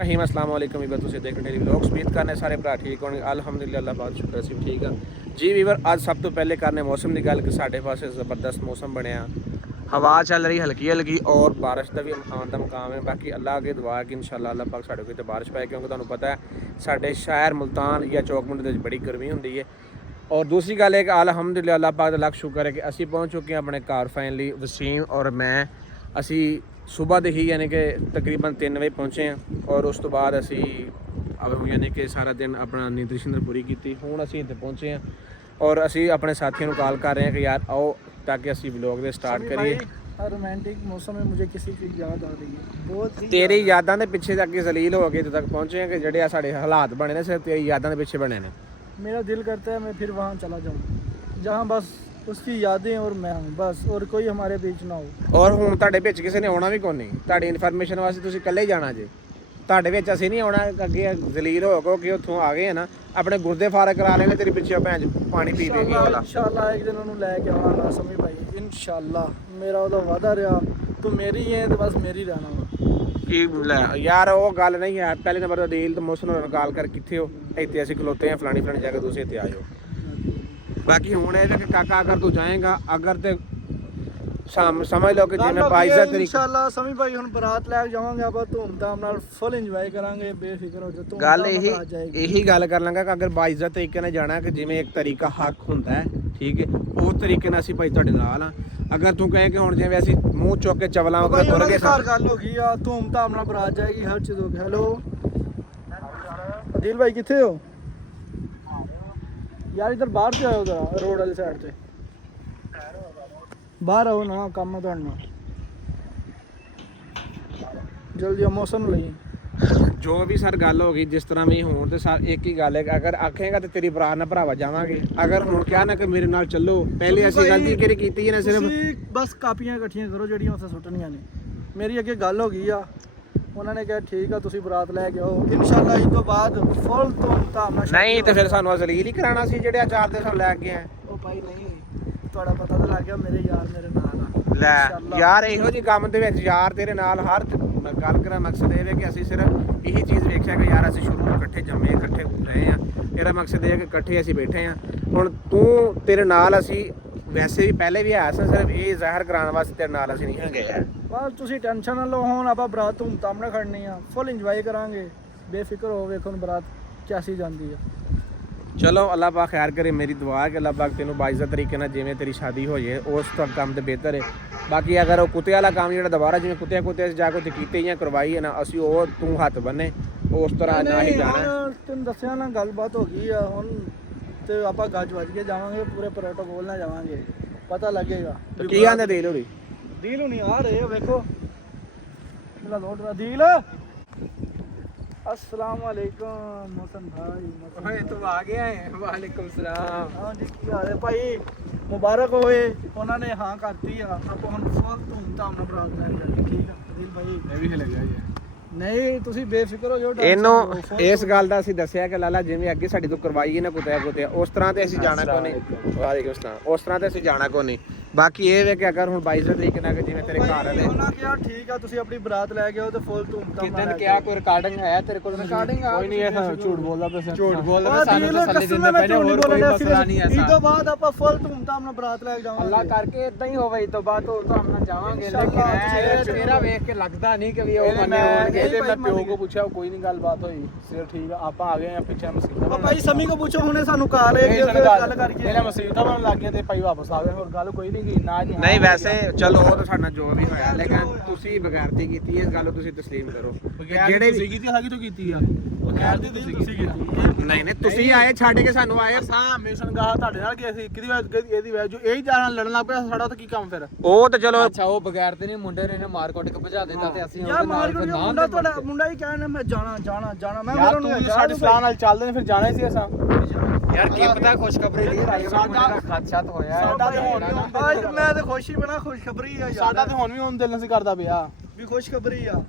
अस्सलाम वालेकुम वीवर तुसीं देख रहे व्लॉग्स उम्मीद करने सारे भरा ठीक होने अल्हम्दुलिल्लाह अल्लाह बहुत शुक्र ਅਸੀਂ ठीक हाँ जी वीवर ਅੱਜ ਸਭ ਤੋਂ ਪਹਿਲੇ करने मौसम की गल कि ਸਾਡੇ ਪਾਸੇ ਜ਼ਬਰਦਸਤ मौसम ਬਣਿਆ हवा चल रही हल्की हल्की और बारिश का भी आने का मुकाम है बाकी अल्लाह अगे दुआ है कि इंशाअल्लाह अल्लाह पाक साढ़े कोई बारिश पाए क्योंकि तुहानू पता है साढ़े शहर मुल्तान या चौकमंड के बड़ी गर्मी होंगी है और दूसरी गल है कि अल्हम्दुलिल्लाह अल्लाह पाक का लख शुक्र है कि असी पहुँच चुके हैं अपने घर फाइनली वसीम और मैं असी सुबह ਦੇ ਹੀ यानी कि तकरीबन 3 ਵਜੇ पहुँचे हैं और उस तो बाद असी यानी कि सारा दिन अपना नींद रिश्तर पूरी की हूँ असी इतने पहुँचे हैं और असी अपने साथियों को कॉल कर रहे हैं कि यार आओ ताकि असी व्लॉग दे स्टार्ट करिए रोमांटिक मौसम में मुझे किसी की याद आ रही है बहुत तेरी यादां दे पिछे तक जलील हो गए तक पहुँचे हैं कि जेडे साढ़े हालात बने ने सिर्फ तेरी यादां दे पिछे बने ने मेरा दिल करता है मैं फिर वहाँ चला जाऊँ जहाँ बस उसकी यादें और मैं हूँ बस और कोई हमारे बीच ना हो और हुण तुहाडे विच किसी ने आउणा भी कोई नहीं तुहाडी इन्फॉर्मेशन वास्ते तुसीं इकल्ले ही जाना जे तुहाडे विच असीं नहीं आउणा अगे जलील हो गो कि उत्थों आ गए हैं ना अपने गुर्दे फारग करा लेने तेरे पिछे भैन पानी पी देगी वाला इंशाल्लाह एक दिन उन्होंने लेके आना समझ भाई इंशाल्लाह मेरा ਉਹਦਾ वादा रहा तू मेरी है तो बस मेरी रहना वा कि यार वो गल नहीं है पहले नंबर तो दिल तो मौसम गल कर किथे हो इतने असीं खलोते हैं फलानी फलानी जगह तुसीं इत्थे आए हो बाकी हूँ ये कि काका अगर तू जाएगा अगर तो समझ लो कि जिवें बाइज़त तरीके इंशाल्लाह समझ भाई हम बारात लैके जावांगे ਆਪਾਂ ਧੂਮਧਾਮ ਨਾਲ ਫੁੱਲ ਇੰਜੋਏ ਕਰਾਂਗੇ ਬੇਫਿਕਰ ਹੋ ਜਾ ਤੂੰ ਗੱਲ ਇਹੀ ਗੱਲ ਕਰ ਲਾਂਗਾ ਕਿ ਅਗਰ ਬਾइज़त ਤਰੀਕੇ ਨਾਲ ਜਾਣਾ ਕਿ ਜਿਵੇਂ ਇੱਕ ਤਰੀਕਾ ਹੱਕ ਹੁੰਦਾ ਹੈ ਠੀਕ ਹੈ ਉਸ ਤਰੀਕੇ ਨਾਲ ਅਸੀਂ ਭਾਈ ਤੁਹਾਡੇ ਨਾਲ ਆ ਅਗਰ ਤੂੰ ਕਹੇ ਕਿ ਹੁਣ ਜਿਵੇਂ ਅਸੀਂ ਮੂੰਹ ਚੁੱਕ ਕੇ ਚਵਲਾਂ ਵਗਰ ਤੁਰ ਗਏ ਘਰ ਗੱਲ ਹੋ ਗਈ ਆ ਧੂਮਧਾਮ ਨਾਲ ਬਾਰਾਤ ਜਾਏਗੀ ਹਰ ਚੀਜ਼ ਹੋ ਗਈ ਹੈਲੋ ਅਦਿਲ ਭਾਈ ਕਿੱਥੇ ਹੋ यार इधर बाहर से आओ जरा रोड वाली साइड से बाहर आओ ना काम में दौड़ना जल्दी मौसम ਲਈ जो भी सर गल होगी जिस तरह भी हों तो सर एक ही गल है अगर आखेगा तो तेरी बरात ना भरावा जावांगे अगर हुण क्या ना कि मेरे नाल चलो पहले ਅਸੀਂ गलती ਕਿਹੜੀ ਕੀਤੀ ਹੈ ਨਾ ਸਿਰਫ बस ਕਾਪੀਆਂ ਇਕੱਠੀਆਂ ਕਰੋ ਜਿਹੜੀਆਂ ਉੱਥੇ ਸੁੱਟਣੀਆਂ ਨੇ ਮੇਰੀ ਅੱਗੇ ਗੱਲ ਹੋ ਗਈ ਆ ਉਹਨਾਂ ਨੇ ਕਿਹਾ ਠੀਕ ਆ ਤੁਸੀਂ ਬਰਾਤ ਲੈ ਕੇ ਆਓ ਇਨਸ਼ਾਅੱਲਾ ਇਸ ਤੋਂ ਬਾਅਦ ਫੁੱਲ ਧੂਮਧਾਮ ਨਾਲ ਨਹੀਂ ਤੇ ਫਿਰ ਸਾਨੂੰ ਅਜ਼ਲੀਲ ਹੀ ਕਰਾਣਾ ਸੀ ਜਿਹੜੇ ਚਾਰ ਦੇ ਸਾਨੂੰ ਲੈ ਕੇ ਆਏ ਉਹ ਭਾਈ ਨਹੀਂ ਤੁਹਾਡਾ ਪਤਾ ਤਾਂ ਲੱਗ ਗਿਆ ਮੇਰੇ ਯਾਰ ਮੇਰੇ ਨਾਲ ਆ ਲੈ ਯਾਰ ਇਹੋ ਜਿਹੇ ਕੰਮ ਦੇ ਵਿੱਚ ਯਾਰ ਤੇਰੇ ਨਾਲ ਹਰ ਗੱਲ ਕਰਾਂ ਮਕਸਦ ਇਹ ਹੈ ਕਿ ਅਸੀਂ ਸਿਰਫ ਇਹੀ ਚੀਜ਼ ਵੇਖਿਆ ਕਿ ਯਾਰ ਅਸੀਂ ਸ਼ੁਰੂ ਤੋਂ ਇਕੱਠੇ ਜੰਮੇ ਇਕੱਠੇ ਰਹੇ ਆ ਇਹਦਾ ਮਕਸਦ ਇਹ ਹੈ ਕਿ ਇਕੱਠੇ ਅਸੀਂ ਬੈਠੇ ਆ ਹੁਣ ਤੂੰ ਤੇਰੇ ਨਾਲ ਅਸੀਂ ਵੈਸੇ ਵੀ ਪਹਿਲੇ ਵੀ ਆਇਆ ਸੀ ਸਿਰਫ ਇਹ ਜ਼ਾਹਿਰ ਕਰਾਉਣ ਵਾਸਤੇ ਤੇਰੇ ਨਾਲ ਅਸੀਂ ਨਹੀਂ ਗਏ ਆ ਬਸ ਤੁਸੀਂ ਟੈਨਸ਼ਨ ਨਾ ਲਓ ਹੁਣ ਆਪਾਂ ਬਰਾਤ ਧੂਮਧਾਮ ਨਾਲ ਖੜਨੀ ਆ ਫੁੱਲ ਇੰਜੋਏ ਕਰਾਂਗੇ ਬੇਫਿਕਰ ਹੋ ਵੇਖੋ ਬਰਾਤ ਕਿਆਸੀ ਜਾਂਦੀ ਆ चलो अल्लाह पाक खैर करे मेरी दुआ है कि अल्लाह पाक तेनों बाइज़त तरीके ਨਾਲ ਜਿਵੇਂ तेरी शादी हो जाए उस तक काम तो बेहतर है बाकी अगर वो कुत्ते वाला काम ਜਿਹੜਾ ਦੁਬਾਰਾ ਜਿਵੇਂ ਕੁੱਤੇ ਜਾ ਕੇ ਕੀਤੇ ਜਾਂ ਕਰਵਾਈ ਹੈ ਨਾ ਅਸੀਂ ਉਹ ਤੂੰ ਹੱਥ ਬੰਨੇ ਉਸ ਤਰ੍ਹਾਂ ਨਾ ਹੀ ਜਾਣਾ ਤੈਨੂੰ ਦੱਸਿਆ ਨਾ ਗੱਲਬਾਤ ਹੋ ਗਈ ਆ ਹੁਣ ਤੇ ਆਪਾਂ ਗੱਜ ਵੱਜ ਕੇ ਜਾਵਾਂਗੇ ਪੂਰੇ ਪ੍ਰੋਟੋਕੋਲ ਨਾਲ ਜਾਵਾਂਗੇ ਪਤਾ ਲੱਗੇਗਾ ਕੀ ਆਂਦੇ ਦਿਲ ਹੋਰੀ ਦਿਲ ਹੁਣੀ ਆ ਰਹੇ ਵੇਖੋ ਮੇਰਾ ਲੋਡ ਦਾ ਦਿਲ अस्सलाम वालेकुम मौसम भाई ओए तू आ गया है वालेकुम सलाम हाँ जी ਕੀ ਹਾਲ ਹੈ ਭਾਈ ਮੁਬਾਰਕ ਹੋਵੇ ਉਹਨਾਂ ਨੇ ਹਾਂ ਕਰਤੀ ਆ ਆਪਾਂ ਹੁਣ ਫੁੱਲ ਧੂਮਧਾਮ ਨਾਲ ਬਰਾਤ ਲੈ ਜਾਣੀ ਠੀਕ ਆ ਦਿਲ ਭਾਈ ਇਹ ਵੀ ਲੱਗਿਆ ਯਾਰ ਨਹੀਂ ਤੁਸੀਂ ਬੇਫਿਕਰ ਹੋ ਜਾਓ ਇਹਨੂੰ ਇਸ ਗੱਲ ਦਾ ਅਸੀਂ ਦੱਸਿਆ ਕਿ ਲਾਲਾ ਜਿਵੇਂ ਅੱਗੇ ਸਾਡੀ ਤੋਂ ਕਰਵਾਈ ਹੈ ਨਾ ਕੁੱਤੇ ਉਸ ਤਰ੍ਹਾਂ ਤੇ ਅਸੀਂ ਜਾਣਾ ਕੋ ਨਹੀਂ ਵਾਲੇਕੁਮ ਸਲਾਮ ਉਸ ਤਰ੍ਹਾਂ ਤੇ ਅਸੀਂ ਜਾਣਾ ਕੋ ਨਹੀਂ ਬਾਕੀ ਇਹ ਵੇ ਕਿ ਅਗਰ ਹੁਣ 22 ਤਰੀਕ ਨਾਲ ਜਿਵੇਂ ਤੇਰੇ ਘਰ ਵਾਲੇ ਉਹਨਾਂ ਕਿਹਾ ਠੀਕ ਆ ਤੁਸੀਂ ਆਪਣੀ ਬਰਾਤ ਲੈ ਕੇ ਆਓ ਤੇ ਫੁੱਲ ਧੂਮਧਾਮ ਨਾਲ ਕਿਦਨ ਕਿਹਾ ਕੋਈ ਰਿਕਾਰਡਿੰਗ ਹੈ ਤੇਰੇ ਕੋਲ ਰਿਕਾਰਡਿੰਗ ਕੋਈ ਨਹੀਂ ਇਹ ਝੂਠ ਬੋਲਦਾ ਪਿਆ ਝੂਠ ਬੋਲਦਾ ਸਾਨੂੰ ਤਸੱਲੀ ਦਿੰਦੇ ਪਏ ਨੇ ਹੋਰ ਕੋਈ ਮਸਲਾ ਨਹੀਂ ਹੈ ਇਸ ਤੋਂ ਬਾਅਦ ਆਪਾਂ ਫੁੱਲ ਧੂਮਧਾਮ ਨਾਲ ਬਰਾਤ ਲੈ ਕੇ ਜਾਵਾਂਗੇ ਅੱਲਾ ਕਰਕੇ ਇਦਾਂ ਹੀ ਹੋਵੇ ਇਸ ਤੋਂ ਬਾਅਦ ਧੂਮਧਾਮ ਨਾਲ ਜਾਵਾਂਗੇ ਲੇਕਿਨ ਤੇਰਾ ਵੇਖ ਕੇ ਲੱਗਦਾ ਨਹੀਂ ਕਿ ਵੀ ਉਹ ਮੰਨੇ ਹੋਣਗੇ ਇਹਦੇ ਮੈਂ ਪਿਓ ਕੋ ਪੁੱਛਿਆ ਕੋਈ ਨਹੀਂ ਗੱਲਬਾਤ ਹੋਈ ਸਿਰ ਠੀਕ ਆ ਆਪਾਂ ਆ ਗਏ ਆ ਪਿੱਛੇ ਮਸੀਤਾਂ ਭਾਈ ਸਮੀ ਕੋ ਪੁੱਛੋ ਹੁਣੇ ਸਾਨੂੰ ਕਾਲ ਹੈ ਕਿ ਗੱਲ ਕਰਕੇ ਇਹਨੇ ਮਸੀਤਾਂ ਬਣ ਲੱਗ ਗਏ ਤੇ ਭਾਈ ਵਾਪਸ ਆ ਗਏ ਹੋਰ ਗੱਲ ਕੋਈ ਨਹੀਂ ਗਈ ਨਾ ਨਹੀਂ ਵੈਸੇ ਚਲੋ ਉਹ ਤਾਂ ਸਾਡਾ ਜੋ ਵੀ ਹੋਇਆ ਲੇਕਿਨ ਤੁਸੀਂ ਬਗੈਰਤੀ ਕੀਤੀ ਇਸ ਗੱਲ ਨੂੰ ਤੁਸੀਂ ਤਸਲੀਮ ਕਰੋ ਜਿਹੜੇ ਤੁਸੀਂ ਕੀਤੀ ਹੈਗੀ ਤੋਂ ਕੀਤੀ ਆ ਬਗੈਰਤੀ ਤੁਸੀਂ ਕੀਤੀ ਨਹੀਂ ਤੁਸੀਂ ਆਏ ਛੱਡ ਕੇ ਸਾਨੂੰ ਆਏ ਸਾਂ ਮਿਸ਼ਨ ਗਾ ਤੁਹਾਡੇ ਨਾਲ ਕਿ ਅਸੀਂ ਕਿਹਦੀ ਇਹਦੀ ਵੈਜ ਜੋ ਇਹੀ ਜਾਣਾ ਲੜਨ ਲੱਗ ਪਿਆ ਸਾਡਾ ਤਾਂ ਕੀ ਕੰਮ ਫਿਰ ਉਹ ਤਾਂ ਚਲੋ ਅੱਛਾ ਉਹ ਬਗੈਰ ਤੇ ਨਹੀਂ ਮੁੰਡੇ ਨੇ ਮਾਰ ਕੁੱਟ ਕੇ ਭਜਾ ਦਿੱਤਾ ਤੇ ਅਸੀਂ ਯਾਰ ਮਾਰ ਕੁੱਟ ਮੁੰਡਾ ਤੁਹਾਡਾ ਮੁੰਡਾ ਹੀ ਕਹਿਣਾ ਮੈਂ ਜਾਣਾ ਮੈਂ ਯਾਰ ਤੂੰ ਸਾਡੀ ਸਲਾਹ ਨਾਲ ਚੱਲਦੇ ਨੇ ਫਿਰ ਜਾਣਾ ਹੀ ਸੀ ਅਸਾਂ ਯਾਰ ਕੀ ਪਤਾ ਖੁਸ਼ਖਬਰੀ ਦੀ ਰਾਈ ਸਾਡਾ ਖਾਦਸ਼ਾ ਹੋਇਆ ਸਾਡਾ ਤੇ ਹੁਣ ਮੈਂ ਤੇ ਖੁਸ਼ੀ ਬਣਾ ਖੁਸ਼ਖਬਰੀ ਆ ਯਾਰ ਸਾਡਾ ਤੇ ਹੁਣ ਵੀ ਹੁਣ ਦਿਲ ਨਹੀਂ ਕਰਦਾ ਪਿਆ ਵੀ ਖੁਸ਼ਖਬਰੀ ਆ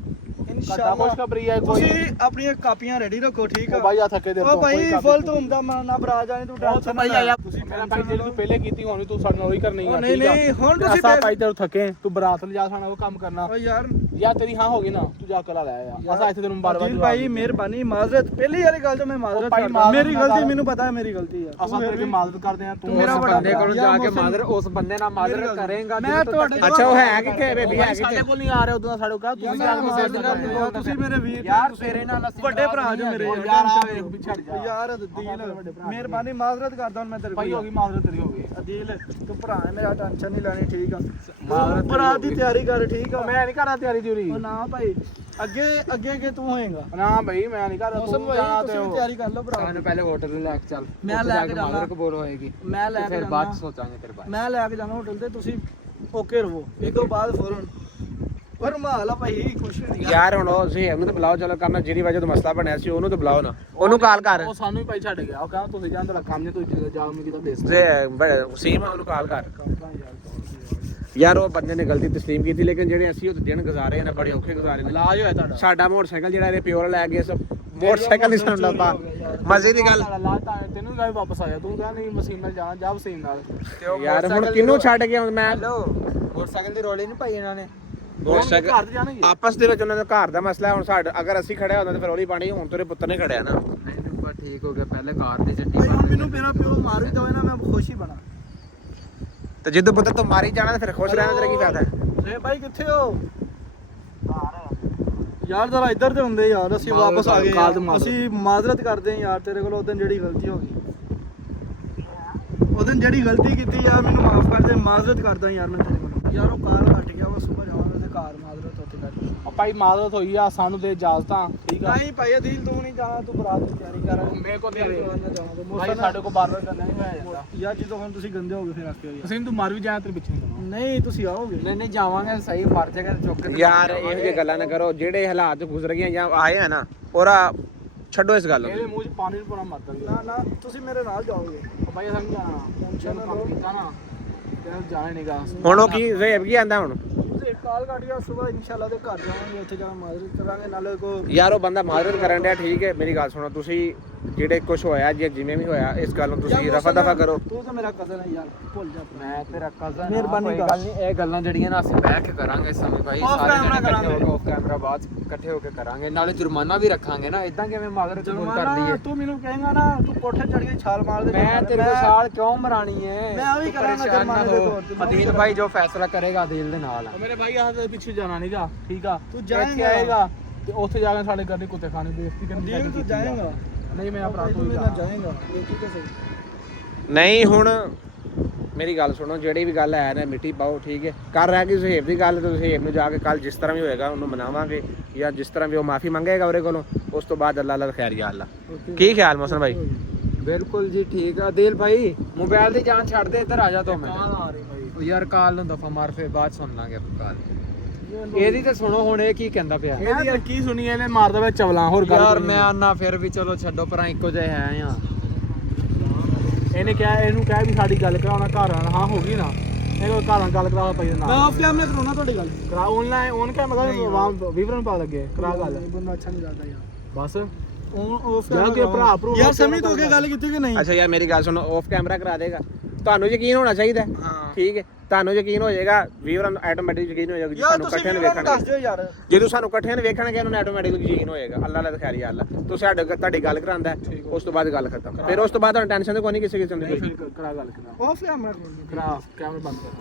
ਇਨਸ਼ਾਅੱਲਾ ਖੁਸ਼ਖਬਰੀ ਹੈ ਕੋਈ ਤੁਸੀਂ ਆਪਣੀਆਂ ਕਾਪੀਆਂ ਰੈਡੀ ਰੱਖੋ ਠੀਕ ਆ ਭਾਈ ਆ ਥੱਕੇ ਦੇ ਉਹ ਭਾਈ ਫੁੱਲ ਤੋਂ ਹੁੰਦਾ ਨਾ ਬਰਾ ਜਾਣੇ ਤੂੰ ਟੈਨਸ਼ਨ ਭਾਈ ਨਾ ਆਇਆ ਤੁਸੀਂ ਮੇਰਾ ਭਾਈ ਜਿਹੜੀ ਤੂੰ ਪਹਿਲੇ ਕੀਤੀ ਹੁਣ ਵੀ ਤੂੰ ਸਾਡੇ ਨਾਲ ਹੀ ਕਰਨੀ ਉਹ ਆ ਨਹੀਂ ਨਹੀਂ ਹੁਣ ਤੁਸੀਂ ਅਸਾਂ ਭਾਈ ਤੈਨੂੰ ਥੱਕੇ ਤੂੰ ਬਰਾਤ ਲਿਜਾ ਸਾਣਾ ਉਹ ਕੰਮ ਕਰਨਾ ਓ ਯਾਰ ਯਾ ਤੇਰੀ ਹਾਂ ਹੋ ਗਈ ਨਾ ਤੂੰ ਜਾ ਕਲਾ ਲੈ ਆ ਅਸਾਂ ਇੱਥੇ ਤੈਨੂੰ ਬਾਰ-ਬਾਰ ਦਿਲ ਭਾਈ ਮਿਹਰਬਾਨੀ ਮਾਜ਼ਰਤ ਪਹਿਲੀ ਵਾਲੀ ਗੱਲ ਤੋਂ ਮੈਂ ਮਾਜ਼ਰਤ ਭਾਈ ਕਰਦਾ ਮਾਜ਼ਰਤ ਮੇਰੀ ਗਲਤੀ ਮੈਨੂੰ ਪਤਾ ਹੈ ਮੇਰੀ ਗਲਤੀ ਹੈ ਅਸਾਂ ਤੇਰੀ ਮਦਦ ਕਰਦੇ ਆ ਤੂੰ ਮੇਰਾ ਉਸ ਵੱਡਾ ਬੰਦੇ ਕੋਲ ਜਾ ਕੇ ਮੌਸਮ- ਮਾਦਰ ਉਸ ਬੰਦੇ ਨਾਲ ਮਾਦਰ ਕਰੇਗਾ ਮੈਂ ਤੁਹਾਡੇ ਅੱਛਾ ਉਹ ਹੈ ਕਿੱਥੇ ਬੇਬੀ ਹੈ ਸਾਡੇ ਕਿੱਥੇ ਕੋਲ ਨਹੀਂ ਆ ਰਿਹਾ ਉਦੋਂ ਸਾਡੇ ਕੋਲ ਤੁਸੀਂ ਜਾ ਕੇ ਮੈਸੇਜ ਤੁਸੀਂ ਮੇਰੇ ਵੀਰ ਯਾਰ ਤੇਰੇ ਨਾਲ ਅਸੀਂ ਵੱਡੇ ਭਰਾ ਜੋ ਮੇਰੇ ਯਾਰ ਆ ਵੇਖ ਵੀ ਛੱਡ ਜਾ ਯਾਰ ਦਿਲ ਮਿਹਰਬਾਨੀ ਮਾਜ਼ਰਤ ਕਰਦਾ ਹੁਣ ਮੈਂ ਤੇਰੇ ਭਾਈ ਹੋ ਗਈ ਮਾਦਰ ਤੇਰੀ ਹੋ ਗਈ ਅਦੀਲ ਤੂੰ ਭਰਾ ਹੈ ਮੇਰਾ ਟੈਨਸ਼ਨ ਨਹੀਂ ਲੈਣੀ ਠੀਕ ਆ ਭਰਾ ਦੀ ਤਿਆਰੀ ਕਰ ਠੀਕ ਆ ਮੈਂ ਨਹੀਂ ਕਰਦਾ ਤਿਆਰੀ ਤਿਉਰੀ ਉਹ ਨਾ ਭਾਈ ਅੱਗੇ ਅੱਗੇ ਅੱਗੇ ਤੂੰ ਹੋਏਗਾ ਨਾ ਭਾਈ ਮੈਂ ਨਹੀਂ ਕਰਦਾ ਮੌਸਮ ਤੂੰ ਭਾਈ ਜਾ ਤੇ ਤੁਸੀਂ ਵੀ ਤਿਆਰੀ ਕਰ ਲਓ ਭਰਾ ਸਾਨੂੰ ਪਹਿਲੇ ਹੋਟਲ ਲੈ ਕੇ ਚੱਲ ਮੈਂ ਲੈ ਕੇ ਜਾਣਾ ਕਬੂਲ ਹੋਏਗੀ ਮੈਂ ਲੈ ਕੇ ਫਿਰ ਬਾਅਦ ਜਾਣਾ ਸੋਚਾਂਗੇ ਤੇਰੇ ਬਾਰੇ ਮੈਂ ਲੈ ਕੇ ਜਾਣਾ ਹੋਟਲ ਤੇ ਤੁਸੀਂ ਓਕੇ ਰਹੋ ਇਹ ਤੋਂ ਬਾਅਦ ਫੌਰਨ ਪਰ ਮਾਲ ਆ ਭਾਈ ਕੁਛ ਨਹੀਂ ਯਾਰ ਹੁਣ ਉਹ ਜ਼ਹੇਬ ਨੂੰ ਤਾਂ ਬੁਲਾਓ ਚਲੋ ਕਰਨਾ ਜਿਹੜੀ ਵਜ੍ਹਾ ਤੋਂ ਮਸਲਾ ਬਣਿਆ ਸੀ ਉਹਨੂੰ ਤਾਂ ਬੁਲਾਓ ਨਾ ਉਹਨੂੰ ਕਾਲ ਕਰ ਉਹ ਸਾਨੂੰ ਹੀ ਭਾਈ ਛੱਡ ਗਿਆ ਉਹ ਕਹਿੰਦਾ ਤੁਸੀਂ ਜਾਂ ਤੁਹਾਡਾ ਕੰਮ ਨਹੀਂ ਤੁਸੀਂ ਜਾਓ ਮੈਂ ਕਿਤਾ ਦੇਸ ਵਸੀਮ ਉਹਨੂੰ ਕਾਲ ਕਰ ਯਾਰ ਉਹ ਬੰਦੇ ਨੇ ਗਲਤੀ ਤਸਲੀਮ ਕੀਤੀ ਲੇਕਿਨ ਜਿਹੜੇ ਅਸੀਂ ਉਹ ਦਿਨ ਗੁਜ਼ਾਰੇ ਨੇ ਬੜੇ ਔਖੇ ਗੁਜ਼ਾਰੇ ਨੇ ਇਲਾਜ ਹੋਇਆ ਤੁਹਾਡਾ ਸਾਡਾ ਮੋਟਰਸਾਈਕਲ ਜਿਹੜਾ ਇਹਦੇ ਪਿਓਰ ਲੈ ਗਏ ਸਭ ਮੋਟਰਸਾਈਕਲ ਨਹੀਂ ਸਾਨੂੰ ਲੱਭਾ ਮਜ਼ੇ ਦੀ ਗੱਲ ਇਲਾਜ ਤਾਂ ਤੈਨੂੰ ਵੀ ਵਾਪਸ ਆਇਆ ਤੂੰ ਕਹਿੰਦਾ ਨਹੀਂ ਵਸੀਮ ਨਾਲ ਜਾਣਾ ਜਾ ਵਸੀਮ ਨਾਲ ਯਾਰ ਹੁਣ ਕਿਹਨੂੰ ਛੱਡ ਕੇ ਮੈਂ ਮੋਟਰਸਾਈਕਲ ਦੀ ਰੋਲੀ ਨਹੀਂ ਪਾਈ ਇਹਨਾਂ ਨੇ ਮੋਟਰਸਾਈਕਲ ਘਰ ਤੇ ਜਾਣਾ ਹੀ ਆਪਸ ਦੇ ਵਿੱਚ ਉਹਨਾਂ ਦਾ ਘਰ ਦਾ ਮਸਲਾ ਹੁਣ ਸਾਡਾ ਅਗਰ ਅਸੀਂ ਖੜਿਆ ਹੁੰਦਾ ਤਾਂ ਫਿਰ ਉਹਦੀ ਪਾਣੀ ਹੁਣ ਤੇਰੇ ਪੁੱਤਰ ਨੇ ਖੜਿਆ ਨਾ ਨਹੀਂ ਠੀਕ ਹੋ ਗਿਆ ਪਹਿਲੇ ਕਾਰ ਦੀ ਚੱਟੀ ਭਾਈ ਹੁਣ ਮੈਨੂੰ ਮੇਰਾ ਪਿਓ ਮਾਰ ਵੀ ਦਵੇ ਨਾ ਮੈਂ ਖੁਸ਼ ਹੀ ਬਣਾ ਤੇ ਜਦੋਂ ਪੁੱਤਰ ਤੋਂ ਮਾਰੀ ਜਾਣਾ ਤਾਂ ਫਿਰ ਖੁਸ਼ ਰਹਿਣਾ ਤੇਰਾ ਕੀ ਫਾਇਦਾ ਹੈ ਏ ਭਾਈ ਕਿੱਥੇ ਹੋ ਯਾਰ ਜ਼ਰਾ ਇੱਧਰ ਤੇ ਹੁੰਦੇ ਯਾਰ ਅਸੀਂ ਵਾਪਸ ਆ ਗਏ ਯਾਰ। ਅਸੀਂ ਮਾਜ਼ਰਤ ਕਰਦੇ ਹਾਂ ਯਾਰ ਤੇਰੇ ਕੋਲ ਉਦੋਂ ਜਿਹੜੀ ਗਲਤੀ ਹੋ ਗਈ ਉਦੋਂ ਜਿਹੜੀ ਗਲਤੀ ਕੀਤੀ ਯਾਰ ਮੈਨੂੰ ਮਾਫ ਕਰ ਦੇ ਮਾਜ਼ਰਤ ਕਰਦਾ ਯਾਰ ਮੈਂ ਤੇਰੇ ਕੋਲ ਯਾਰ ਉਹ ਕਾਰ ਹਟ ਗਿਆ ਮੈਂ ਸਵੇਰ ਜਾਵਾਂਗਾ ਤੇ ਕਾਰ ਮਾਜ਼ਰਤ ਉੱਤੇ ਕਰ ਭਾਈ ਮਾਦਤ ਹੋਈ ਆ ਸਾਨੂੰ ਦੇ ਇਜਾਜ਼ਤਾਂ ਠੀਕ ਆ ਨਹੀਂ ਭਾਈ ਦਿਲ ਤੂੰ ਨਹੀਂ ਜਾਣਾ ਤੂੰ ਬਰਾਤ ਦੀ ਤਿਆਰੀ ਕਰ ਮੇਰੇ ਕੋਲ ਤੇ ਭਾਈ ਭਾਈ ਸਾਡੇ ਕੋਲ ਬਾਰ-ਬਾਰ ਕਰਨਾ ਨਹੀਂ ਹੋਇਆ ਜਾਂਦਾ ਯਾਰ ਜਦੋਂ ਹੁਣ ਤੁਸੀਂ ਗੰਦੇ ਹੋਗੇ ਫਿਰ ਆਕੇ ਯਾਰ ਅਸੀਂ ਤੂੰ ਮਰ ਵੀ ਜਾਇਆ ਤੇਰੇ ਪਿੱਛੇ ਨਹੀਂ ਨਹੀਂ ਤੁਸੀਂ ਆਓਗੇ ਨਹੀਂ ਜਾਵਾਂਗੇ ਸਹੀ ਮਰ ਜਾਏਗਾ ਚੁੱਕ ਕੇ ਯਾਰ ਇਹੋ ਜਿਹੀ ਗੱਲਾਂ ਨਾ ਕਰੋ ਜਿਹੜੇ ਹਾਲਾਤ ਗੁਜ਼ਰ ਗਏ ਜਾਂ ਆਏ ਆ ਨਾ ਉਹਦਾ ਛੱਡੋ ਇਸ ਗੱਲ ਨੂੰ ਇਹਦੇ ਮੂੰਹ 'ਚ ਪਾਣੀ ਨਹੀਂ ਪਾਉਣਾ ਮਰ ਜਾਊਗਾ ਨਾ ਨਾ ਤੁਸੀਂ ਮੇਰੇ ਨਾਲ ਜਾਓਗੇ ਭਾਈ ਅਸੀਂ ਨਹੀਂ ਜਾਣਾ ਟੈਨਸ਼ਨ ਕੰਮ ਕੀਤਾ ਨਾ ਤੇ ਜਾਣਾ ਨਹੀਂਗਾ ਹੁਣ ਉਹ ਕੀ ਜ਼ੇਬ ਕੀ ਆਂਦਾ ਹੁਣ ਤੇ ਕਾਲ ਕੱਢ ਗਿਆ ਸਵੇਰ ਇਨਸ਼ਾਅੱਲਾ ਦੇ ਘਰ ਜਾਵਾਂਗੇ ਉੱਥੇ ਜਾ ਕੇ ਮਾਜ਼ਰਤ ਕਰਾਂਗੇ ਨਾਲੇ ਕੋ ਯਾਰ ਉਹ ਬੰਦਾ ਮਾਜ਼ਰਤ ਕਰਨ ਡਿਆ ਠੀਕ ਹੈ ਮੇਰੀ ਗੱਲ ਸੁਣੋ ਤੁਸੀਂ ਜਿਹੜੇ ਕੁਝ ਹੋਇਆ ਜੇ ਜਿਵੇਂ ਵੀ ਹੋਇਆ ਇਸ ਗੱਲ ਨੂੰ ਤੁਸੀਂ ਰਫਾ ਦਫਾ ਕਰੋ ਤੂੰ ਤਾਂ ਮੇਰਾ ਕਜ਼ਨ ਹੈ ਯਾਰ ਭੁੱਲ ਜਾ ਮੈਂ ਤੇਰਾ ਕਜ਼ਨ ਮਿਹਰਬਾਨੀ ਕਰ। ਗੱਲ ਨਹੀਂ ਇਹ ਗੱਲਾਂ ਜਿਹੜੀਆਂ ਨਾ ਅਸੀਂ ਬਹਿ ਕੇ ਕਰਾਂਗੇ ਸਮੇਂ ਭਾਈ Off ਸਾਰੇ camera ਜਣੇ ਇਕੱਠੇ ਕਰਾਂਗੇ। ਹੋ ਕੇ ਆਫ ਕੈਮਰਾ ਬਾਅਦ 'ਚ ਇਕੱਠੇ ਹੋ ਕੇ ਕਰਾਂਗੇ ਨਾਲੇ ਜੁਰਮਾਨਾ ਵੀ ਰੱਖਾਂਗੇ ਨਾ ਇਦਾਂ ਕਿਵੇਂ ਮਾਦਰ ਕਬੂਲ ਕਰ ਜਰਮਾਨਾ ਲਈਏ ਤੂੰ ਮੈਨੂੰ ਕਹੇਗਾ ਨਾ ਤੂੰ ਕੋਠੇ ਚੜ ਕੇ ਛਾਲ ਮਾਰ ਦੇ ਮੈਂ ਤੇਰੇ ਕੋਲ ਛਾਲ ਕਿਉਂ ਮਰਾਣੀ ਹੈ ਮੈਂ ਉਹ ਵੀ ਕਰਾਂਗਾ ਜਰਮਾਨੇ ਦੇ ਤੌਰ ਤੇ। ਅਦੀਲ ਭਾਈ ਜੋ ਫੈਸਲਾ ਕਰੇਗਾ ਅਦੀਲ ਦੇ ਨਾਲ ਆ ਮੇਰੇ ਭਾਈ ਆਹ ਦੇ ਪਿੱਛੇ ਜਾਣਾ ਨਹੀਂਗਾ ਠੀਕ ਆ ਤੂੰ ਇੱਥੇ ਜਾਏਂਗਾ। ਆਏਗਾ ਤੇ ਉੱਥੇ ਜਾ ਕੇ ਸਾਡੇ ਘਰ ਕੁੱਤੇ ਖਾਣੇ ਬੇਇੱਜ਼ਤੀ ਕਰਨੀ ਦੀਨ ਤੂੰ ਜਾਏਗਾ ਨਹੀਂ ਮੈਂ ਆਪਣਾ ਤੂੰ ਤੂੰ ਮੇਰੇ ਨਾਲ ਜਾਏਗਾ ਇਹ ਠੀਕ ਹੈ ਸਹੀ ਨਹੀਂ ਹੁਣ ਮੇਰੀ ਗੱਲ ਸੁਣੋ ਜਿਹੜੀ ਵੀ ਗੱਲ ਹੈ ਨਾ ਮਿੱਟੀ ਪਾਓ ਠੀਕ ਹੈ ਕਰ ਰਿਹਾ ਕਿ ਜ਼ਹੇਬ ਦੀ ਗੱਲ ਤੇ ਜ਼ਹੇਬ ਨੂੰ ਜਾ ਕੇ ਕੱਲ ਜਿਸ ਤਰ੍ਹਾਂ ਵੀ ਹੋਏਗਾ ਉਹਨੂੰ ਮਨਾਵਾਂਗੇ ਜਾਂ ਜਿਸ ਤਰ੍ਹਾਂ ਵੀ ਉਹ ਮਾਫੀ ਮੰਗੇਗਾ ਉਹਦੇ ਕੋਲੋਂ ਉਸ ਤੋਂ ਬਾਅਦ ਅੱਲਾਹ ਅੱਲਾਹ ਖੈਰ ਯਾ ਅੱਲਾਹ ਕੀ ਖਿਆਲ ਮੋਹਸਨ ਭਾਈ ਬਿਲਕੁਲ ਜੀ ਠੀਕ ਆ ਅਦੀਲ ਭਾਈ ਮੋਬਾਈਲ ਦੀ ਜਾਨ ਛੱਡ ਦੇ ਇੱਧਰ ਆ ਜਾ 2 ਮਿੰਟ ਆ ਰਹੀ ਭਾਈ ਯਾਰ ਕਾਲ ਨੂੰ ਦਫਾ ਮਾਰ ਫੇਰ ਬਾਅਦ ਸੁਣ ਲਾਂਗੇ ਆਪਾਂ ਕਾਲ ਇਹਦੀ ਤੇ ਸੁਣੋ ਹੁਣ ਇਹ ਕੀ ਕਹਿੰਦਾ ਪਿਆ ਇਹਦੀ ਯਾਰ ਕੀ ਸੁਣੀ ਇਹਨੇ ਮਾਰਦਾ ਵੇ ਚਵਲਾਂ ਹੋਰ ਯਾਰ ਮੈਂ ਆਨਾ ਫਿਰ ਵੀ ਚਲੋ ਛੱਡੋ ਪਰਾਂ ਇੱਕੋ ਜਿਹੇ ਹੈ ਆ ਇਹਨੇ ਕਿਹਾ ਇਹਨੂੰ ਕਹਿ ਵੀ ਸਾਡੀ ਗੱਲ ਕਰਾਉਣਾ ਘਰ ਆਣਾ ਹਾਂ ਹੋ ਗਈ ਨਾ ਇਹ ਘਰ ਨਾਲ ਗੱਲ ਕਰਾਵਾ ਪਈ ਮੈਂ ਨਾ ਆਫ ਕੈਮਰਾ ਕਰਾਉਣਾ ਤੁਹਾਡੀ ਗੱਲ ਕਰਾ ਆਨਲਾਈਨ ਉਹਨ ਕਹ ਮਤਲਬ ਵਿਵਰਨ ਪਾ ਲੱਗੇ ਕਰਾ ਗੱਲ ਬੰਦਾ ਅੱਛਾ ਨਹੀਂ ਲੱਗਦਾ ਯਾਰ ਬਸ ਉਹ ਆਫ ਜਾ ਕੇ ਭਰਾ ਭਰੂ ਯਾਰ ਸਮਝ ਤੋਂ ਕੇ ਗੱਲ ਕੀਤੀ ਕਿ ਨਹੀਂ ਅੱਛਾ ਯਾਰ ਮੇਰੀ ਗੱਲ ਸੁਣੋ ਆਫ ਕੈਮਰਾ ਕਰਾ ਦੇਗਾ ਤੁਹਾਨੂੰ ਯਕੀਨ ਹੋਣਾ ਚਾਹੀਦਾ ਠੀਕ ਹੈ ਤੁਹਾਨੂੰ ਯਕੀਨ ਹੋ ਜਾਏਗਾ ਵੀਵਰਾਂ ਨੂੰ ਆਟੋਮੈਟਿਕ ਯਕੀਨ ਹੋ ਜਾਏਗਾ ਜੀ ਯਾਰ ਸਾਨੂੰ ਤੁਸੀਂ ਇਕੱਠਿਆਂ ਨੂੰ ਮੈਨੂੰ ਦੱਸ ਵੇਖਣਗੇ ਦਿਓ ਯਾਰ ਜਦੋਂ ਸਾਨੂੰ ਇਕੱਠਿਆਂ ਨੂੰ ਵੇਖਣਗੇ ਉਹਨਾਂ ਨੂੰ ਆਟੋਮੈਟਿਕ ਯਕੀਨ ਹੋਏਗਾ ਅੱਲਾਹ ਦਾ ਖੈਰ ਯਾ ਅੱਲਾਹ ਤੁਸੀਂ ਤੁਹਾਡੀ ਗੱਲ ਕਰਾਂਦਾ ਹੈ, ਉਸ ਤੋਂ ਬਾਅਦ ਗੱਲ ਖਤਮ ਫਿਰ ਉਸ ਤੋਂ ਬਾਅਦ ਤੁਹਾਨੂੰ ਟੈਨਸ਼ਨ ਤੇ ਕੋਈ ਨਹੀਂ ਕਿਸੇ ਕਿਸਮ ਦੀ ਕੋਈ ਕਰਾ ਗੱਲ ਕਰਾ ਆਫ ਕੈਮਰਾ ਕਰਾ ਕੈਮਰਾ ਬੰਦ ਕਰ